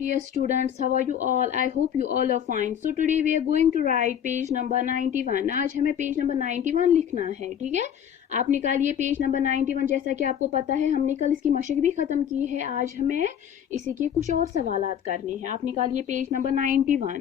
Dear students, how are you all? I hope you all are fine. So today we are going to write page number 91. आज हमें page number 91 लिखना है, ठीक है। आप निकालिए पेज नंबर 91। जैसा कि आपको पता है हमने कल इसकी मशक भी खत्म की है, आज हमें इसी के कुछ और सवालात करने हैं। आप निकालिए पेज नंबर 91।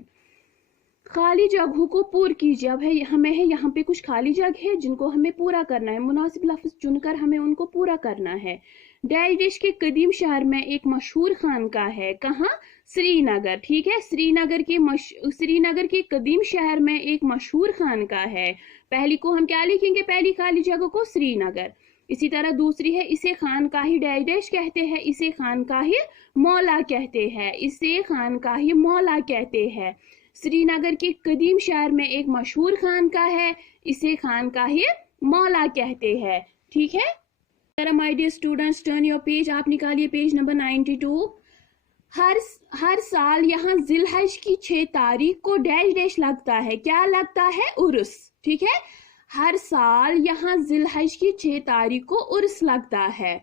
खाली जगहों को पूरा कीजिए। अब हमें यहाँ पे कुछ खाली जगह है जिनको हमें पूरा करना है। मुनासिब लफ्ज चुनकर हमें उनको पूरा करना है। डैश देश के कदीम शहर में एक मशहूर खानका है। कहाँ? श्रीनगर, ठीक है। श्रीनगर के कदीम शहर में एक मशहूर खानका है। पहली को हम क्या लिखेंगे? पहली खाली जगह को श्रीनगर। इसी तरह दूसरी है, इसे खानकाही डैश देश कहते हैं, इसे खानकाही मौला कहते हैं, इसे खानकाही मौला कहते हैं। श्रीनगर के कदीम शहर में एक मशहूर खानका है, इसे खानकाही मौला कहते हैं, ठीक है। My dear students, turn your page. आप निकालिए पेज नंबर 92। हर साल यहाँ जिलहज की 6 तारीख को डैश डैश लगता है। क्या लगता है? उर्स, ठीक है। हर साल यहाँ जिलहज की 6 तारीख को उर्स लगता है।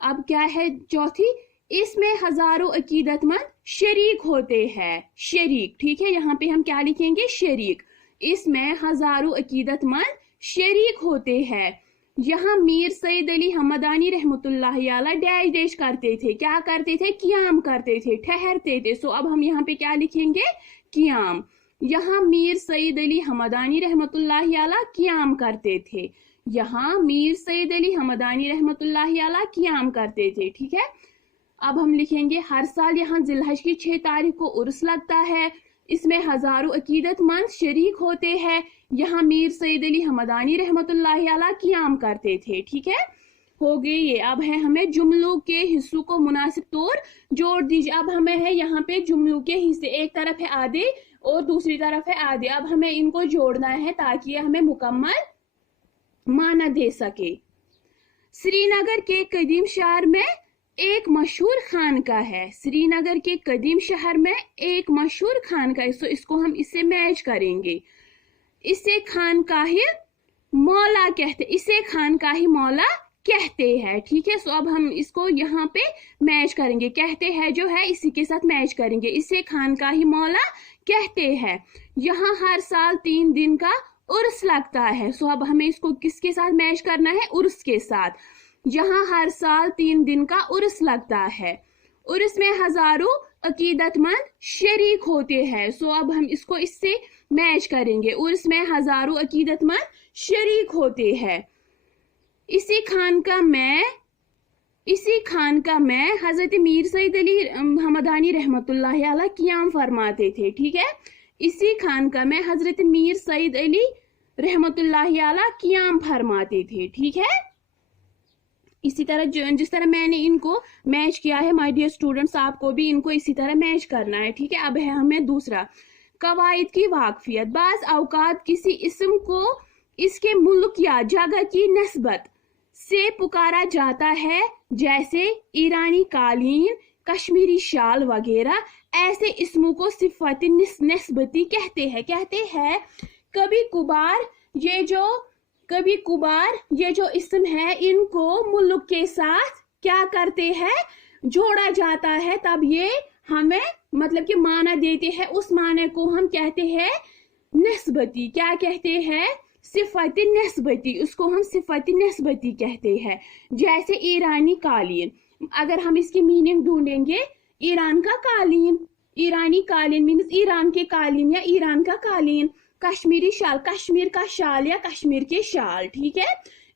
अब क्या है चौथी? इसमें हजारों अकीदतमंद शरीक होते हैं। शरीक, ठीक है। यहाँ पे हम क्या लिखेंगे? शरीक। इसमें हजारों अकीदतमंद शरीक होते हैं। यहाँ मीर सईद अली हमदानी रहमतुल्लाह अलैह डैश डैश करते थे। क्या करते थे? क़ियाम करते थे, ठहरते थे। सो अब हम यहाँ पे क्या लिखेंगे? क़ियाम। यहाँ मीर सईद अली हमदानी रहमतुल्लाह अलैह क़ियाम करते थे। यहाँ मीर सईद अली हमदानी रहमतुल्लाह अलैह क़ियाम करते थे, ठीक है। अब हम लिखेंगे हर साल यहाँ जिलहज की 6 तारीख को उर्स लगता है। इसमें हजारों अकीदतमंद शरीक होते हैं। यहाँ मीर सईद अली हमदानी रहमतुल्लाह अलैह क़ियाम करते थे, ठीक है। हो गई ये। अब है हमें जुमलों के हिस्सों को मुनासिब तौर जोड़ दीजिए। अब हमें है यहाँ पे जुमलों के हिस्से, एक तरफ है आधे और दूसरी तरफ है आधे। अब हमें इनको जोड़ना है ताकि हमें मुकम्मल माना दे सके। श्रीनगर के कदीम शहर में एक मशहूर खानका है। श्रीनगर के कदीम शहर में एक मशहूर खानका है। इसको हम इससे मैच करेंगे। इसे खानकाही मौला कहते, इसे खानकाही मौला कहते हैं, ठीक है। सो अब हम इसको यहाँ पे मैच करेंगे। कहते हैं जो है इसी के साथ मैच करेंगे। इसे खानकाही मौला कहते हैं। यहाँ हर साल 3 दिन का उर्स लगता है। सो अब हमें इसको किसके साथ मैच करना है? उर्स के साथ। यहाँ हर साल 3 दिन का उर्स लगता है। उर्स में हजारों अकीदतमंद शरीक होते हैं। सो अब हम इसको इससे मैच करेंगे। उर्स में हजारों अकीदतमंद शरीक होते हैं। इसी खानका में हजरत मीर सईद अली हमदानी रहमतुल्लाह अलैह क़ियाम फरमाते थे, ठीक है। इसी खानका में हजरत मीर सईद अली रहमतुल्लाह अलैह क़ियाम फरमाते थे, ठीक है। इसी तरह जिस तरह मैंने इनको मैच किया है माय डियर स्टूडेंट्स, आपको भी इनको इसी तरह मैच करना है, ठीक है। अब है हमें दूसरा, कवायद की वाकफियत। बाज़ औकात किसी इस्म को इसके मुल्क या जगह की निस्बत से पुकारा जाता है, जैसे ईरानी कालीन, कश्मीरी शाल वगैरह। ऐसे इस्मों को सिफत निस्बती कहते हैं। कभी कुबार ये जो इस्म है इनको मुल्क के साथ क्या करते हैं? जोड़ा जाता है। तब ये हमें मतलब कि माना देते हैं। उस माने को हम कहते हैं निस्बती। क्या कहते हैं? सिफत निस्बती। उसको हम सिफत निस्बती कहते हैं। जैसे ईरानी कालीन, अगर हम इसकी मीनिंग ढूंढेंगे, ईरान का कालीन, ईरानी कालीन मीन्स ईरान के कालीन या ईरान का कालीन। कश्मीरी शाल, कश्मीर का शाल या कश्मीर के शाल, ठीक है।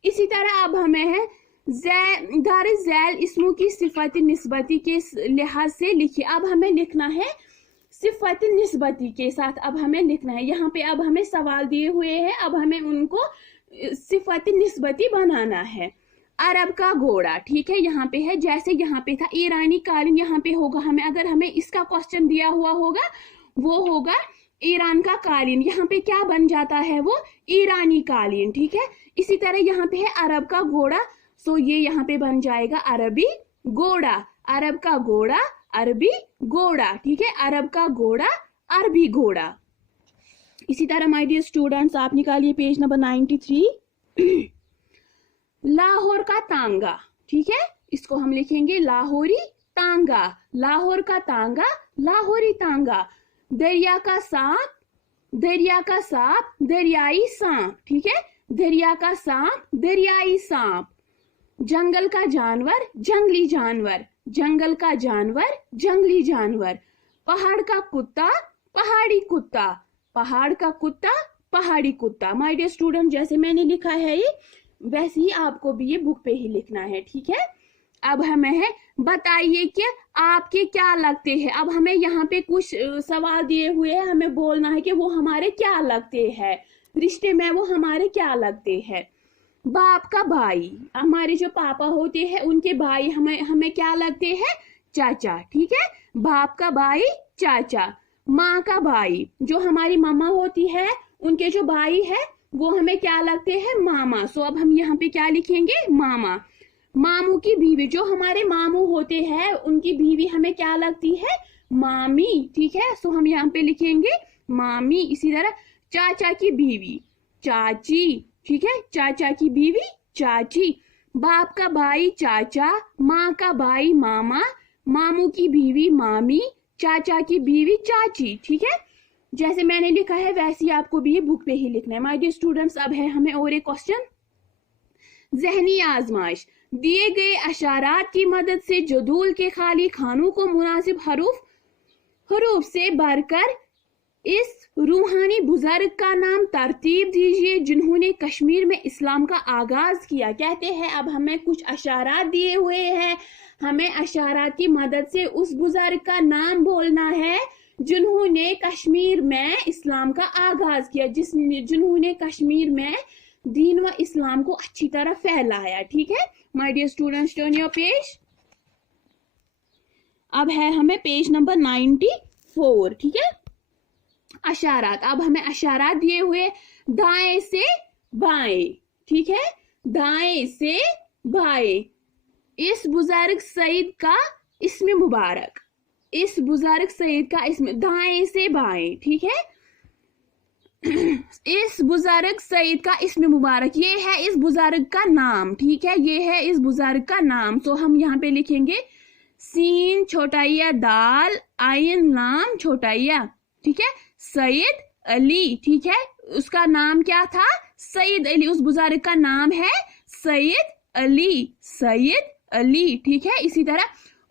इसी तरह अब हमें है झैल इसमों की सिफत निस्बती के लिहाज से लिखिए। अब हमें लिखना है सिफत निस्बती के साथ। अब हमें लिखना है यहाँ पे, अब हमें सवाल दिए हुए हैं, अब हमें उनको सिफत निस्बती बनाना है। अरब का घोड़ा, ठीक है। यहाँ पे है, जैसे यहाँ पे था ईरानी कालीन, यहाँ पे होगा हमें, अगर हमें इसका क्वेश्चन दिया हुआ होगा वो होगा ईरान का कालीन। यहाँ पे क्या बन जाता है? वो ईरानी कालीन, ठीक है। इसी तरह यहाँ पे है अरब का घोड़ा। सो ये यहाँ पे बन जाएगा अरबी घोड़ा। अरब का घोड़ा, अरबी घोड़ा, ठीक है। अरब का घोड़ा, अरबी घोड़ा। इसी तरह माय डियर स्टूडेंट्स, आप निकालिए पेज नंबर 93। लाहौर का तांगा, ठीक है। इसको हम लिखेंगे लाहौरी तांगा। लाहौर का तांगा लाहौरी तांगा, दरिया का सांप, दरिया का सांप, दरियाई सांप, ठीक है, दरिया का सांप, दरियाई सांप। जंगल का जानवर, जंगली जानवर, जंगल का जानवर, जंगली जानवर। पहाड़ का कुत्ता, पहाड़ी कुत्ता, पहाड़ का कुत्ता, पहाड़ी कुत्ता। माय डियर स्टूडेंट, जैसे मैंने लिखा है ये वैसे ही आपको भी ये बुक पे ही लिखना है, ठीक है। अब हमें है बताइए कि आपके क्या लगते हैं। अब हमें यहाँ पे कुछ सवाल दिए हुए हैं, हमें बोलना है कि वो हमारे क्या लगते हैं, रिश्ते में वो हमारे क्या लगते हैं। बाप का भाई, हमारे जो पापा होते हैं उनके भाई हमें क्या लगते हैं, चाचा, ठीक है। बाप का भाई चाचा। माँ का भाई, जो हमारी मामा होती है उनके जो भाई है वो हमें क्या लगते हैं, मामा। सो अब हम यहाँ पे क्या लिखेंगे, मामा। मामू की बीवी, जो हमारे मामू होते हैं उनकी बीवी हमें क्या लगती है, मामी, ठीक है। सो हम यहाँ पे लिखेंगे मामी। इसी तरह चाचा की बीवी चाची, ठीक है, चाचा की बीवी चाची। बाप का भाई चाचा, माँ का भाई मामा, मामू की बीवी मामी, चाचा की बीवी चाची, ठीक है। जैसे मैंने लिखा है वैसे ही आपको भी ये बुक पे ही लिखना है। माय डियर स्टूडेंट्स, अब है हमें और एक क्वेश्चन, ज़हनी आजमाइश। दिए गए अशारात की मदद से जदूल के खाली खानों को मुनासिब हरूफ से भरकर इस रूहानी बुजुर्ग का नाम तरतीब दीजिए जिन्होंने कश्मीर में इस्लाम का आगाज किया। कहते हैं अब हमें कुछ अशारात दिए हुए हैं, हमें अशारात की मदद से उस बुजुर्ग का नाम बोलना है जिन्होंने कश्मीर में इस्लाम का आगाज किया, जिन्होंने कश्मीर में दीन व इस्लाम को अच्छी तरह फैलाया, ठीक है। My dear students, turn your page. अब है हमें पेज नंबर 94, ठीक है। अशारात, अब हमें अशारात दिए हुए दाएं से बाएं, ठीक है, दाएं से बाएं। इस बुजुर्ग सईद का इस्म मुबारक, इस बुजुर्ग सईद का इस्म, दाएं से बाएं, ठीक है। इस बुजुर्ग सईद का इस्म मुबारक, ये है इस बुजुर्ग का नाम, ठीक है, ये है इस बुजुर्ग का नाम। तो हम यहाँ पे लिखेंगे सीन छोटाइया दाल आइन लाम छोटाइया, ठीक है, सईद अली, ठीक है। उसका नाम क्या था, सईद अली, उस बुजुर्ग का नाम है सईद अली, सईद अली, ठीक है। इसी तरह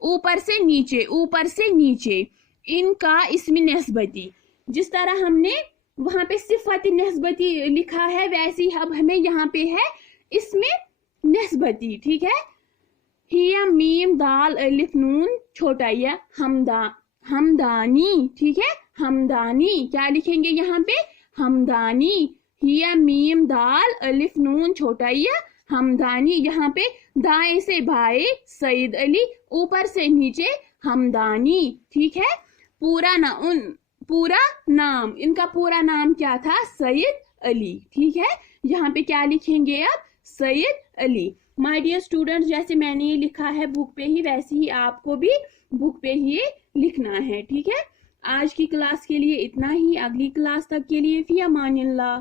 ऊपर से नीचे, ऊपर से नीचे, इनका इस्म नस्बती, जिस तरह हमने वहां पे सिफत नस्बती लिखा है वैसे ही अब हमें यहाँ पे है इसमें नस्बती, ठीक है। हिया मीम दाल अलिफ नून छोटाइया हमदानी, ठीक है, हमदानी। क्या लिखेंगे यहाँ पे, हमदानी। हिया मीम दाल अलिफ नून छोटाइया हमदानी। यहाँ पे दाएं से बाएं सईद अली, ऊपर से नीचे हमदानी, ठीक है। पूरा नाम, इनका पूरा नाम क्या था, सईद अली, ठीक है। यहाँ पे क्या लिखेंगे अब, Saeed Ali. My dear students, जैसे मैंने ये लिखा है बुक पे ही वैसे ही आपको भी बुक पे ही लिखना है, ठीक है। आज की क्लास के लिए इतना ही, अगली क्लास तक के लिए फी अमानिल्लाह।